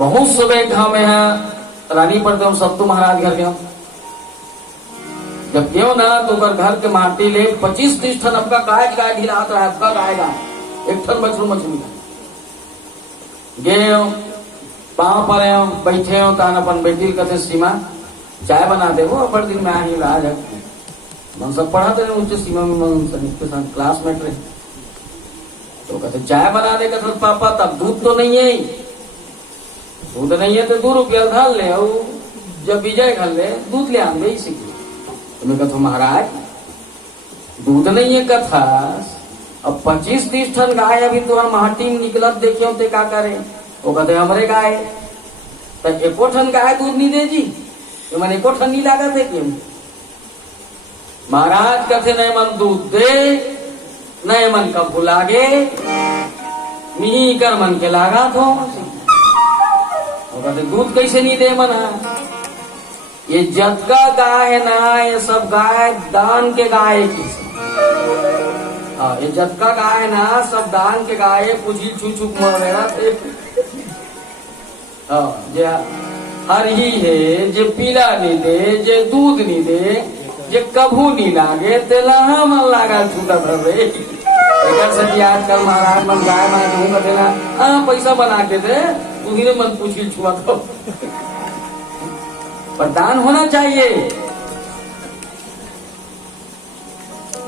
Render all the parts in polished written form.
बहुत सुबह गाँव में है रानी पड़ते हम सत्तू महाराज घर गए। जब क्यों ना तो घर के माटी ले 25-30 टन आपका गाय ढिलात रहा आपका गायगा एक टन मछली गए पाँव पर बैठे हो तान अपन बेटी कहते सीमा चाय बना दे वो बड़ दिन में आई राज है मन सब पढ़ाते रहे उच्च सीमा में मन के साथ क्लासमेट रहे तो कहते चाय बना दे कहते पापा तब दूध तो नहीं है, दूध नहीं है तो 2 रुपया घाल ले और जब विजय घाल ले दूध ले आम गई सीख तुम्हें कथो महाराज दूध नहीं है कथा अब 25-30 टन गाय अभी तुरा माटी में निकलत देखियो ते का करे वो कहते हमरे गाय तो 1 टन गाय दूध नहीं दे जी तो मैंने 1 टन नहीं लागा थे क्यों महाराज कहते नहीं मन दूध दे नए मन का भुलागे मिही कर मन के लागा थो वो कहते दूध कैसे नहीं दे मना ये जतका गाय ना ये सब गाय दान के गाय की ये जतका गाय ना सब दान के गाय पुजी छुक मर रहा थे जे हर ही है जे पीला नहीं दे जे दूध नहीं दे जे कभू नहीं लागे तेला मन लागा छूटा भर रे सभी आजकल महाराज मन गाय मान दूंगा देना पैसा बना के दे उन्हीं मन पूछी छुआ तो पर दान होना चाहिए।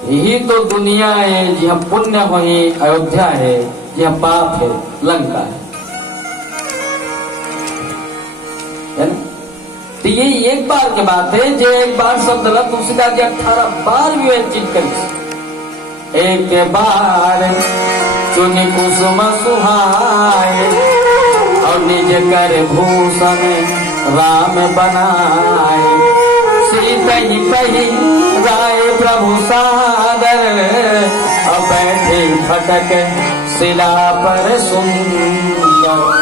यही तो दुनिया है जहाँ पुण्य वही अयोध्या है जहाँ पाप है लंका है ना। तो ये एक बार की बात है जो एक बार शब्द लग तुलसीदास जी 18 बार भी वह चीज कर एक बार चुन कुसुम सुहाए और निज कर भूषण राम बनाए सीता ही कही राय प्रभु सादर और बैठे फटक शिला पर सुंदर